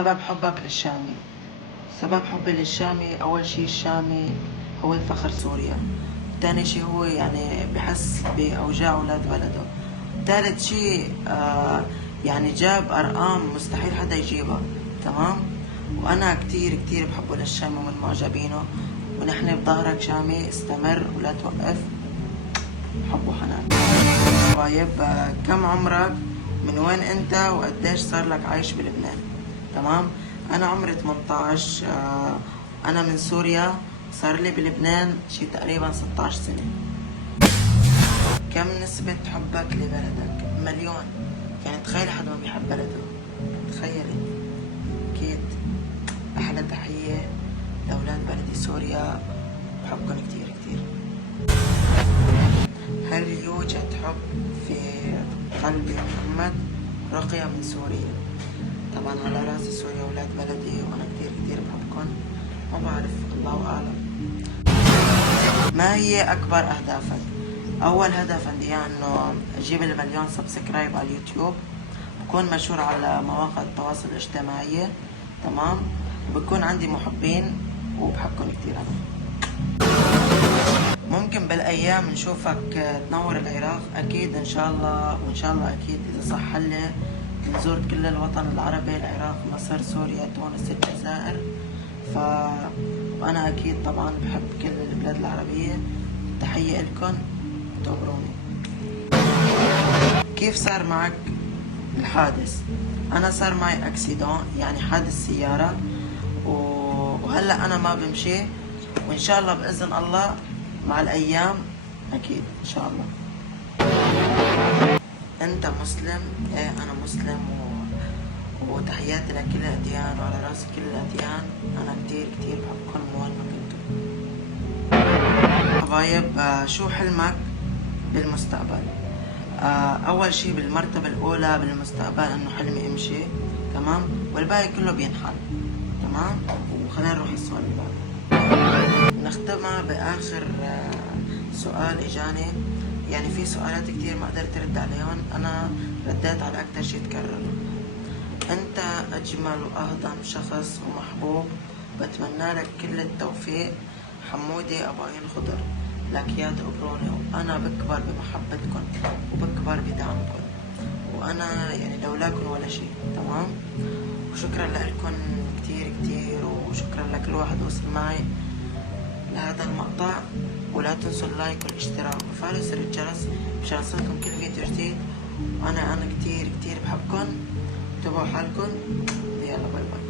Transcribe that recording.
سبب حبك للشامي. سبب حبي للشامي، أول شي الشامي هو فخر سوريا. تاني شي هو يعني بحس بأوجاع أولاد بلده. تالت شي يعني جاب أرقام مستحيل حدا يجيبها. تمام. وأنا كتير كتير بحبه للشامي ومن معجبينه، ونحن بظهرك شامي، استمر ولا توقف. حب وحنان. طيب كم عمرك؟ من وين انت؟ وقديش صار لك عايش بلبنان؟ تمام. انا عمري 18. انا من سوريا، صار لي بلبنان شي تقريبا 16 سنة. كم نسبة حبك لبلدك؟ مليون. يعني تخيلي حدا ما بيحب بلده، تخيلي. اكيد. احلى تحية لاولاد بلدي سوريا، بحبكن كتير كتير. هل يوجد حب في قلب محمد؟ رقية من سوريا. طبعا على راسي سوريا ولاد بلدي، وانا كتير كتير بحبكن. ما بعرف، الله اعلم. ما هي اكبر اهدافك؟ اول هدف عندي انه اجيب المليون سبسكرايب على اليوتيوب، بكون مشهور على مواقع التواصل الاجتماعي. تمام. وبكون عندي محبين وبحبكن كتير انا. ممكن بالايام نشوفك تنور العراق؟ اكيد ان شاء الله، وان شاء الله اكيد اذا صح لي نزور كل الوطن العربي، العراق، مصر، سوريا، تونس، الجزائر. وانا اكيد طبعا بحب كل البلاد العربية. تحية لكم، تقبروني. كيف صار معك الحادث؟ انا صار معي اكسيدون، يعني حادث سيارة، وهلا انا ما بمشي، وان شاء الله باذن الله مع الايام اكيد ان شاء الله. انت مسلم؟ ايه انا مسلم، وتحياتي لكل الاديان، وعلى راس كل الاديان. انا كتير كتير بحبكم من وين ما كنتوا. حبايب، شو حلمك بالمستقبل؟ اول شي بالمرتبة الاولى بالمستقبل انه حلمي امشي. تمام. والباقي كله بينحل. تمام. وخلينا نروح السؤال اللي بعده. نختمها باخر سؤال اجاني. يعني في سؤالات كتير ما قدرت ارد عليهم، انا رديت على اكتر شي تكرر. انت اجمل واهضم شخص ومحبوب، بتمنى لك كل التوفيق. حمودي ابو عين خضر. لك يا تقبروني، وانا بكبر بمحبتكم وبكبر بدعمكم، وانا يعني لولاكم ولا شيء. تمام. وشكرا لكم كتير كتير، وشكرا لكل واحد وصل معي لهذا المقطع. ولا تنسوا اللايك والاشتراك وفعلوا زر الجرس مشان يوصلكم كل فيديو جديد. وانا كتير كتير بحبكم. تابعوا حالكم. يلا باي باي.